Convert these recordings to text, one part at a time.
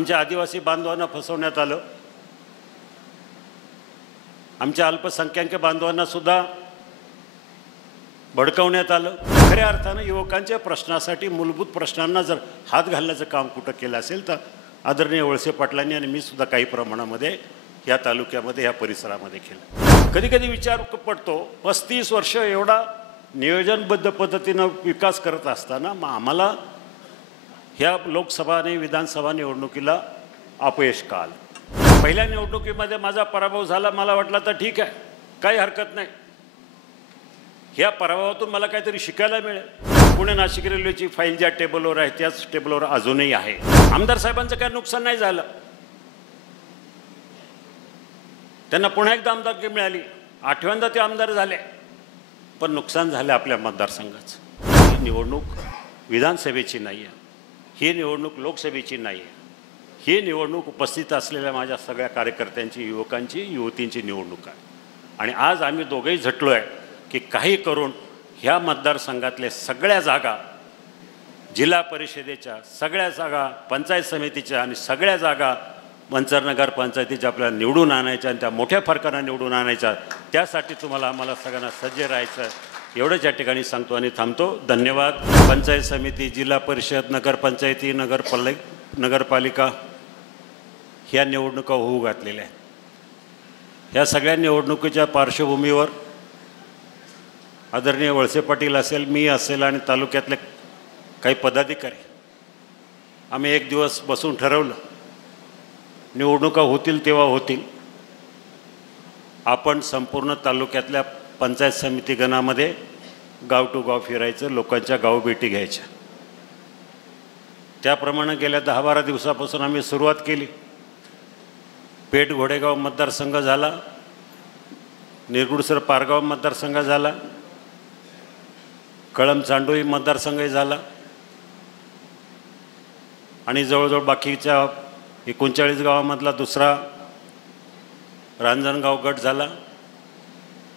आमच्या आदिवासी बांधवांना फसवण्यात आलं, आमच्या अल्पसंख्याक बांधवांना सुद्धा भडकवण्यात आलं। खऱ्या अर्थानं युवकांच्या प्रश्नासाठी, मूलभूत प्रश्नांना जर हात घालण्याचं काम कुठं केलं असेल तर आदरणीय वळसे पाटलांनी आणि मी सुद्धा काही प्रमाणामध्ये या तालुक्यामध्ये, या परिसरामध्ये केलं। कधी कधी विचार पडतो, 35 वर्ष एवढा नियोजनबद्ध पद्धतीनं विकास करत असताना मग आम्हाला ह्या लोकसभा आणि विधानसभा निवडणुकीला अपयश का आलं? पहिल्या निवडणुकीमध्ये माझा पराभव झाला, मला वाटलं तर ठीक आहे, काही हरकत नाही, ह्या पराभवातून मला काहीतरी शिकायला मिळेल। पुणे नाशिक रेल्वेची फाईल ज्या टेबलवर आहे त्याच टेबलवर अजूनही आहे। आमदार साहेबांचं काही नुकसान नाही झालं, त्यांना पुन्हा एकदा आमदारकी मिळाली, 8व्यांदा ते आमदार झाले, पण नुकसान झालं आपल्या मतदारसंघाचं। ही निवडणूक विधानसभेची नाही आहे, ही निवडणूक लोकसभेची नाही आहे, ही निवडणूक उपस्थित असलेल्या माझ्या सगळ्या कार्यकर्त्यांची, युवकांची, युवतींची निवडणूक आहे। आणि आज आम्ही दोघेही झटलो आहे की काही करून ह्या मतदारसंघातले सगळ्या जागा, जिल्हा परिषदेच्या सगळ्या जागा, पंचायत समितीच्या आणि सगळ्या जागा मंचर नगर पंचायतीच्या आपल्याला निवडून आणायच्या आणि त्या मोठ्या फरकानं निवडून आणायच्या। त्यासाठी तुम्हाला, आम्हाला सगळ्यांना सज्ज राहायचं, एवढंच या ठिकाणी सांगतो आणि थांबतो। धन्यवाद। पंचायत समिती, जिल्हा परिषद, नगरपंचायती, नगरपालिका ह्या निवडणुका होऊ घातलेल्या आहेत। ह्या सगळ्या निवडणुकीच्या पार्श्वभूमीवर आदरणीय वळसे पाटील असेल, मी असेल आणि तालुक्यातले काही पदाधिकारी, आम्ही एक दिवस बसून ठरवलं, निवडणुका होतील तेव्हा होतील, आपण संपूर्ण तालुक्यातल्या पंचायत समिती गणामध्ये गाव टू गाव फिरायचं, लोकांच्या गावभेटी घ्यायच्या। त्याप्रमाणे गेल्या 10-12 दिवसापासून आम्ही सुरुवात केली। पेठ घोडेगाव मतदारसंघ झाला, निरगुडसर पारगाव मतदारसंघ झाला, कळंब चांडोई मतदारसंघही झाला आणि जवळजवळ बाकीच्या 39 गावामधला दुसरा रांजणगाव गट झाला।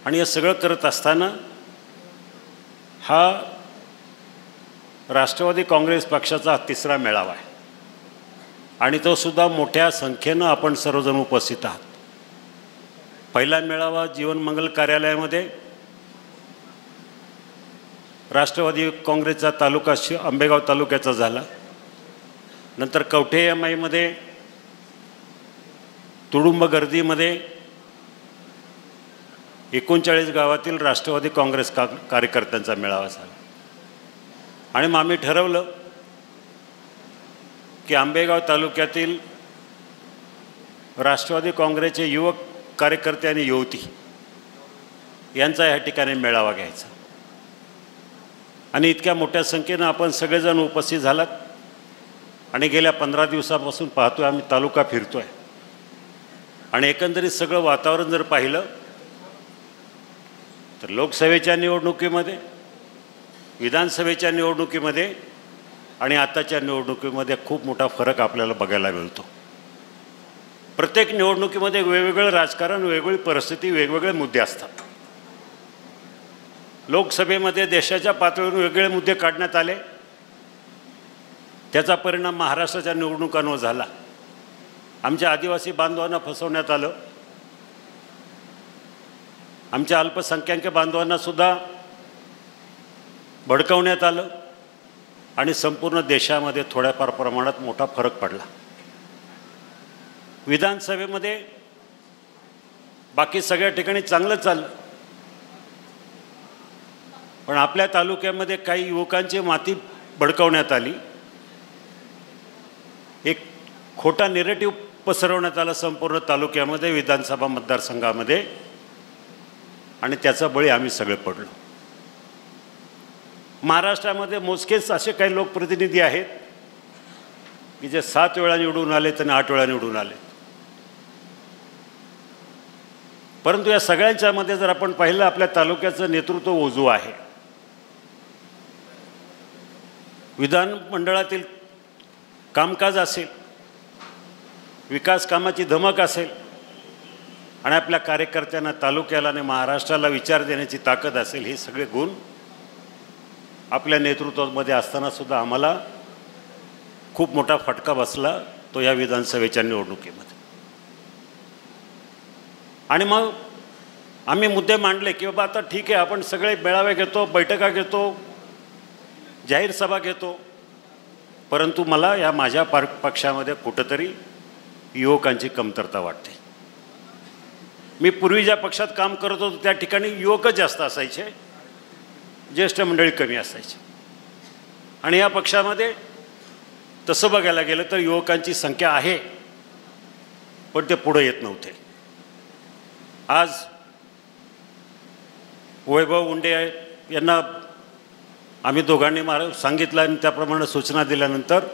आणि हे सगळं करत असताना हा राष्ट्रवादी काँग्रेस पक्षाचा तिसरा मेळावा आहे आणि तो सुद्धा मोठ्या संख्येनं आपण सर्वजण उपस्थित आहात। पहिला मेळावा जीवनमंगल कार्यालयामध्ये राष्ट्रवादी काँग्रेसचा तालुका आंबेगाव तालुक्याचा झाला, नंतर कवठे एमआयमध्ये तुडुंब गर्दीमध्ये 39 गावातील राष्ट्रवादी काँग्रेस कार्यकर्त्यांचा मेळावा झाला। आणि मग आम्ही ठरवलं की आंबेगाव तालुक्यातील राष्ट्रवादी काँग्रेसचे युवक कार्यकर्ते आणि युवती यांचा या ठिकाणी मेळावा घ्यायचा। आणि इतक्या मोठ्या संख्येनं आपण सगळेजण उपस्थित झालात आणि गेल्या 15 दिवसापासून पाहतोय, आम्ही तालुका फिरतोय आणि एकंदरीत सगळं वातावरण जर पाहिलं तर लोकसभेच्या निवडणुकीमध्ये, विधानसभेच्या निवडणुकीमध्ये आणि आताच्या निवडणुकीमध्ये खूप मोठा फरक आपल्याला बघायला मिळतो। प्रत्येक निवडणुकीमध्ये वेगवेगळं राजकारण, वेगवेगळी परिस्थिती, वेगवेगळे मुद्दे असतात। लोकसभेमध्ये देशाच्या पातळीवर वेगवेगळे मुद्दे काढण्यात आले, त्याचा परिणाम महाराष्ट्राच्या निवडणुकांवर झाला। आमच्या आदिवासी बांधवांना फसवण्यात आलं, आमच्या अल्पसंख्याक बांधवांना सुद्धा भडकवण्यात आलं आणि संपूर्ण देशामध्ये थोड्याफार प्रमाणात मोठा फरक पडला। विधानसभेमध्ये बाकी सगळ्या ठिकाणी चांगलं चाललं, पण आपल्या तालुक्यामध्ये काही युवकांची माती भडकवण्यात आली, एक खोटा नेरेटिव्ह पसरवण्यात आला संपूर्ण तालुक्यामध्ये, विधानसभा मतदारसंघामध्ये, आणि त्याचा बळी आम्ही सगळे पडलो। महाराष्ट्रामध्ये मोजकेच असे काही लोकप्रतिनिधी आहेत की जे 7 वेळा निवडून आलेत आणि 8 वेळा निवडून आलेत, परंतु या सगळ्यांच्यामध्ये जर आपण पाहिलं, आपल्या तालुक्याचं नेतृत्व ओझू आहे। विधानमंडळातील कामकाज असेल, विकास कामाची धमक असेल आणि आपल्या कार्यकर्त्यांना, तालुक्याला आणि महाराष्ट्राला विचार देण्याची ताकद असेल, हे सगळे गुण आपल्या नेतृत्वामध्ये असताना सुद्धा आम्हाला खूप मोठा फटका बसला तो या विधानसभेच्या निवडणुकीमध्ये. आणि मग आम्ही मुद्दे मांडले की बाबा आता ठीक आहे, आपण सगळे मेळावे घेतो, बैठका घेतो, जाहीर सभा घेतो, परंतु मला या माझ्या पक्षामध्ये कुठंतरी युवकांची कमतरता वाटते. मी पूर्वी ज्या पक्षात काम करत होतो त्या ठिकाणी युवकच जास्त असायचे, ज्येष्ठ मंडळी कमी असायचे. आणि या पक्षामध्ये तसं बघायला गेलं तर युवकांची संख्या आहे, पण ते पुढे येत नव्हते. आज वैभव उंडे यांना आम्ही दोघांनी सांगितलं आणि त्याप्रमाणे सूचना दिल्यानंतर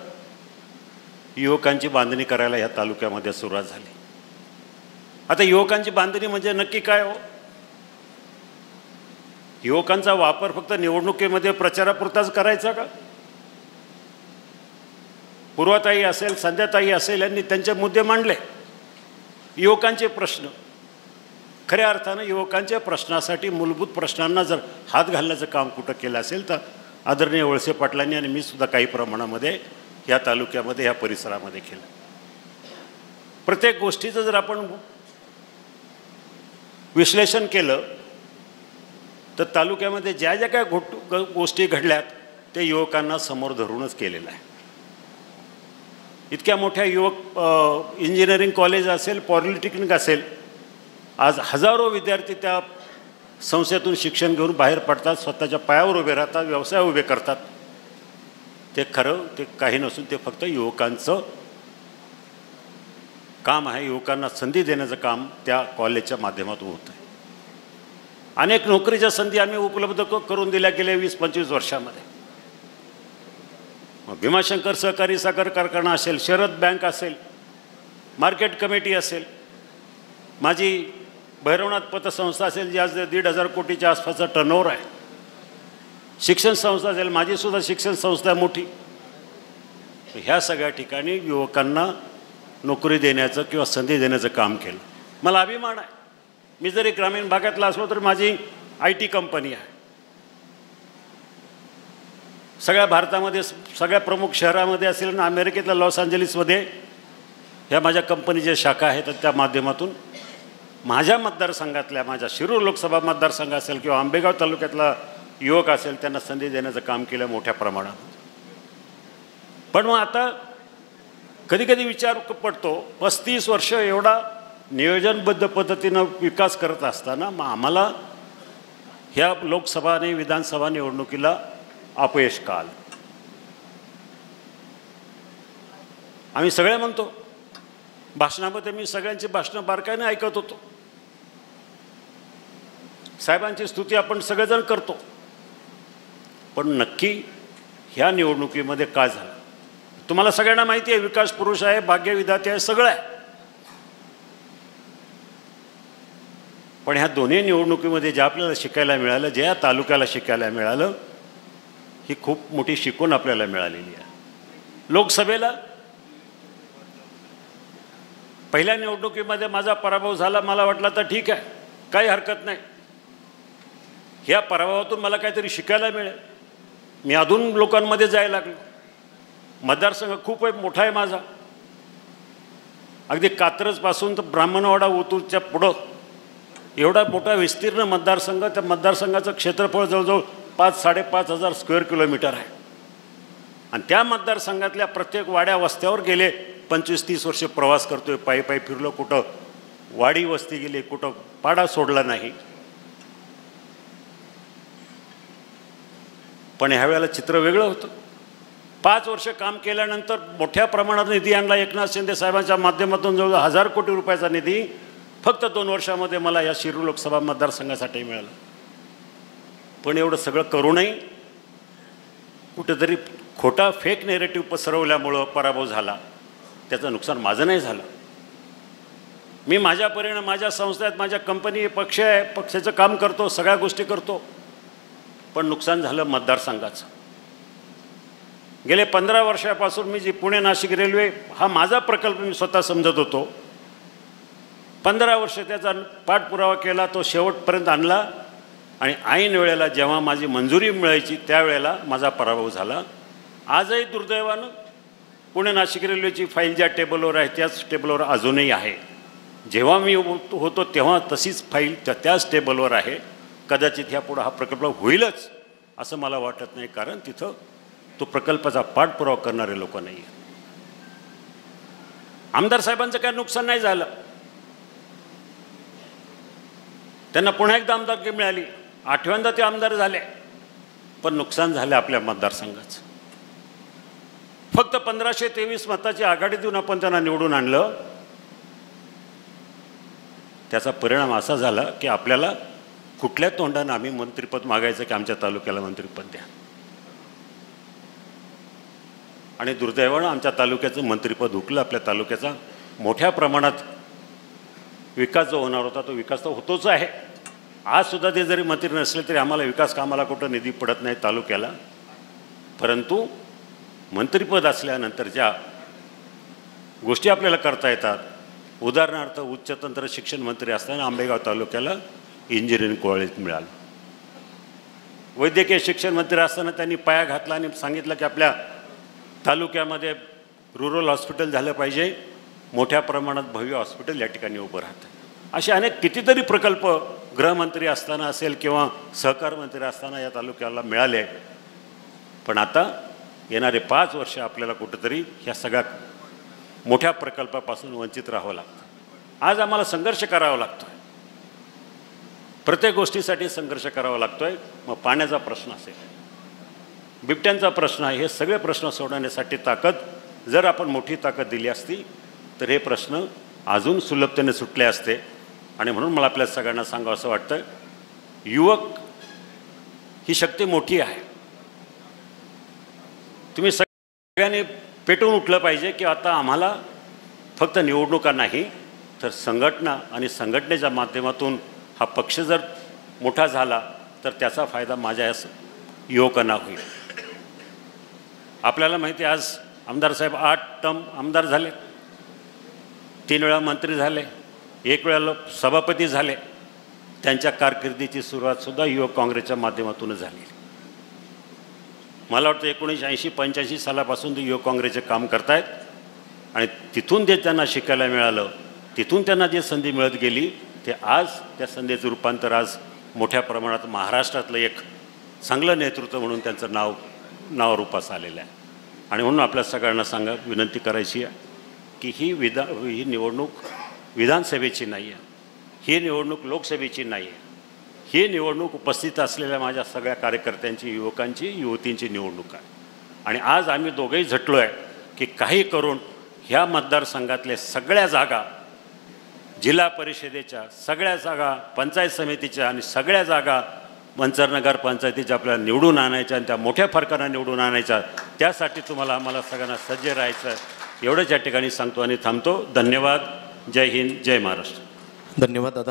युवकांची बांधणी करायला ह्या तालुक्यामध्ये सुरुवात झाली. आता युवकांची बांधणी म्हणजे नक्की काय हो? युवकांचा वापर फक्त निवडणुकीमध्ये प्रचारापुरताच करायचा का? पूर्वाताई असेल, संध्याताई असेल, यांनी त्यांचे मुद्दे मांडले. युवकांचे प्रश्न, खऱ्या अर्थानं युवकांच्या प्रश्नासाठी, मूलभूत प्रश्नांना जर हात घालण्याचं काम कुठं केलं असेल तर आदरणीय वळसे पाटलांनी आणि मी सुद्धा काही प्रमाणामध्ये या तालुक्यामध्ये, या परिसरामध्ये केलं. प्रत्येक गोष्टीचं जर आपण विश्लेषण केलं तर तालुक्यामध्ये ज्या ज्या काय गोष्टी घडल्यात ते युवकांना समोर धरूनच केलेलं आहे. इतक्या मोठ्या युवक, इंजिनिअरिंग कॉलेज असेल, पॉलिटेक्निक असेल, आज हजारो विद्यार्थी त्या संस्थेतून शिक्षण घेऊन बाहेर पडतात, स्वतःच्या पायावर उभे राहतात, व्यवसाय उभे करतात. ते खरं ते काही नसून ते फक्त युवकांचं काम आहे. युवकांना संधी देण्याचं काम त्या कॉलेजच्या माध्यमातून होतं आहे. अनेक नोकरीच्या संधी आम्ही उपलब्ध करून दिल्या गेल्या 20-25 वर्षामध्ये. भीमाशंकर सहकारी साखर कारखाना असेल, शरद बँक असेल, मार्केट कमिटी असेल, माझी भैरवनाथ पतसंस्था असेल, जी आज 1,500 कोटीच्या आसपासचा टर्नओव्हर आहे. शिक्षण संस्था असेल, माझीसुद्धा शिक्षण संस्था मोठी. ह्या सगळ्या ठिकाणी युवकांना नोकरी देण्याचं किंवा संधी देण्याचं काम केलं. मला अभिमान आहे. मी जरी ग्रामीण भागातला असलो तर माझी IT कंपनी आहे. सगळ्या भारतामध्ये, सगळ्या प्रमुख शहरामध्ये असेल ना, अमेरिकेतल्या लॉस एंजलिसमध्ये ह्या माझ्या कंपनीच्या शाखा आहेत. त्या माध्यमातून माझ्या मतदारसंघातल्या, माझ्या शिरूर लोकसभा मतदारसंघ असेल किंवा आंबेगाव तालुक्यातला युवक असेल, त्यांना संधी देण्याचं काम केलं मोठ्या प्रमाणात. पण मग आता कधी कधी विचार पडतो, 35 वर्ष एवढा नियोजनबद्ध पद्धतीनं विकास करत असताना मग आम्हाला ह्या लोकसभा आणि विधानसभा निवडणुकीला अपयश का आलं? आम्ही सगळे म्हणतो, भाषणामध्ये मी सगळ्यांची भाषणं बारकाईने ऐकत होतो, साहेबांची स्तुती आपण सगळेजण करतो, पण नक्की ह्या निवडणुकीमध्ये काय झालं? तुम्हाला सगळ्यांना माहिती आहे, विकास पुरुष आहे, भाग्यविधाते आहे, सगळं आहे. पण ह्या दोन्ही निवडणुकीमध्ये जे आपल्याला शिकायला मिळालं, जे या तालुक्याला शिकायला मिळालं, ही खूप मोठी शिकवण आपल्याला मिळालेली आहे. लोकसभेला पहिल्या निवडणुकीमध्ये माझा पराभव झाला. मला वाटलं तर ठीक आहे, काही हरकत नाही, ह्या पराभवातून मला काहीतरी शिकायला मिळेल. मी अजून लोकांमध्ये जायला लागलो. मतदारसंघ खूप मोठा आहे माझा, अगदी कात्रजपासून तर ब्राह्मणवाडा ओतूरच्या पुढं एवढा मोठा विस्तीर्ण मतदारसंघ. त्या मतदारसंघाचं क्षेत्रफळ जवळजवळ 5-5.5 हजार स्क्वेअर किलोमीटर आहे. आणि त्या मतदारसंघातल्या प्रत्येक वाड्या वस्त्यावर गेले 25-30 वर्षे प्रवास करतोय, पायी पायी फिरलो, कुठं वाडी वस्ती गेली, कुठं पाडा सोडला नाही. पण ह्यावेळेला चित्र वेगळं होतं. 5 वर्ष काम केल्यानंतर मोठ्या प्रमाणात निधी आणला एकनाथ शिंदे साहेबांच्या माध्यमातून. जवळजवळ 1000 कोटी रुपयाचा निधी फक्त 2 वर्षामध्ये मला या शिरूर लोकसभा मतदारसंघासाठी मिळाला. पण एवढं सगळं करूनही कुठेतरी खोटा फेक नेरेटिव्ह पसरवल्यामुळं पराभव झाला. त्याचं नुकसान माझं नाही झालं. मी माझ्या परीने, माझ्या संस्थेत, माझ्या कंपनी, पक्ष आहे, पक्षाचं काम करतो, सगळ्या गोष्टी करतो, पण नुकसान झालं मतदारसंघाचं. गेले 15 वर्षापासून मी जी पुणे नाशिक रेल्वे हा माझा प्रकल्प मी स्वतः समजत होतो, 15 वर्ष त्याचा पाठपुरावा केला, तो शेवटपर्यंत आणला. आणि ऐन वेळेला जेव्हा माझी मंजुरी मिळायची त्यावेळेला माझा पराभव झाला. आजही दुर्दैवानं पुणे नाशिक रेल्वेची फाईल ज्या टेबलवर आहे त्याच टेबलवर अजूनही आहे. जेव्हा मी होतो तेव्हा तशीच फाईल त्याच टेबलवर आहे. कदाचित ह्यापुढं हा प्रकल्प होईलच असं मला वाटत नाही, कारण तिथं तो प्रकल्पाचा पाठपुरावा करणारे लोक नाही आहेत. आमदार साहेबांचं काय नुकसान नाही झालं. त्यांना पुन्हा एकदा आमदारकी मिळाली, 8व्यांदा ते आमदार झाले, पण नुकसान झालं आपल्या मतदारसंघाचं. फक्त 1523 मताची आघाडी देऊन आपण त्यांना निवडून आणलं. त्याचा परिणाम असा झाला की आपल्याला कुठल्या तोंडानं आम्ही मंत्रिपद मागायचं की आमच्या तालुक्याला मंत्रिपद द्या. आणि दुर्दैवानं आमच्या तालुक्याचं मंत्रिपद हुकलं. आपल्या तालुक्याचा मोठ्या प्रमाणात विकास जो होणार होता तो विकास तर होतोच आहे. आजसुद्धा ते जरी मंत्री नसले तरी आम्हाला विकास कामाला कुठं निधी पडत नाही तालुक्याला. परंतु मंत्रिपद असल्यानंतर ज्या गोष्टी आपल्याला करता येतात, उदाहरणार्थ उच्च तंत्र शिक्षण मंत्री असताना आंबेगाव तालुक्याला इंजिनिअरिंग कॉलेज मिळालं. वैद्यकीय शिक्षण मंत्री असताना त्यांनी पाया घातला आणि सांगितलं की आपल्या तालुक्यामध्ये रुरल हॉस्पिटल झालं पाहिजे, मोठ्या प्रमाणात भव्य हॉस्पिटल या ठिकाणी उभं राहतं. असे अनेक कितीतरी प्रकल्प गृहमंत्री असताना असेल किंवा सहकार मंत्री असताना या तालुक्याला मिळाले. पण आता येणारे 5 वर्ष आपल्याला कुठंतरी ह्या सगळ्या मोठ्या प्रकल्पापासून वंचित राहावं लागतं. आज आम्हाला संघर्ष करावा लागतो आहे, प्रत्येक गोष्टीसाठी संघर्ष करावा लागतो आहे. मग पाण्याचा प्रश्न असेल, बिबट्यांचा प्रश्न आहे, हे सगळे प्रश्न सोडवण्यासाठी जर आपण मोठी ताकद दिली असती तर हे प्रश्न अजून सुलभतेने सुटले असते. आणि म्हणून मला आपल्या सगळ्यांना सांगावं असं वाटतं, युवक ही शक्ती मोठी आहे. तुम्ही सगळ्यांनी पेटून उठलं पाहिजे की आता आम्हाला फक्त निवडणुका नाही तर संघटना आणि संघटनेच्या माध्यमातून हा पक्ष जर मोठा झाला तर त्याचा फायदा माझ्या या युवकांना होईल. आपल्याला माहिती आहे, आज आमदार साहेब 8 टर्म आमदार झाले, 3 वेळा मंत्री झाले, 1 वेळा सभापती झाले. त्यांच्या कारकिर्दीची सुरुवातसुद्धा युवक काँग्रेसच्या माध्यमातूनच झाली. मला वाटतं 1980-85 सालापासून ते युवक काँग्रेसचे काम करतायत आणि तिथून जे त्यांना शिकायला मिळालं, तिथून त्यांना जी संधी मिळत गेली, ते आज त्या संधीचं रूपांतर आज मोठ्या प्रमाणात महाराष्ट्रातलं एक चांगलं नेतृत्व म्हणून त्यांचं नाव रूपास आलेलं आहे. आणि म्हणून आपल्या सगळ्यांना विनंती करायची आहे की ही निवडणूक विधानसभेची नाही आहे, ही निवडणूक लोकसभेची नाही आहे. ही निवडणूक उपस्थित असलेल्या माझ्या सगळ्या कार्यकर्त्यांची, युवकांची, युवतींची निवडणूक आहे. आणि आज आम्ही दोघंही झटलो आहे की काही करून ह्या मतदारसंघातल्या सगळ्या जागा, जिल्हा परिषदेच्या सगळ्या जागा, पंचायत समितीच्या आणि सगळ्या जागा मंचर नगर पंचायतीच्या आपल्याला निवडून आणायच्या आणि त्या मोठ्या फरकानं निवडून आणायच्या. त्यासाठी आम्हाला सगळ्यांना सज्ज राहायचं, एवढंच या ठिकाणी सांगतो आणि थांबतो. धन्यवाद. जय हिंद, जय महाराष्ट्र. धन्यवाद दादा.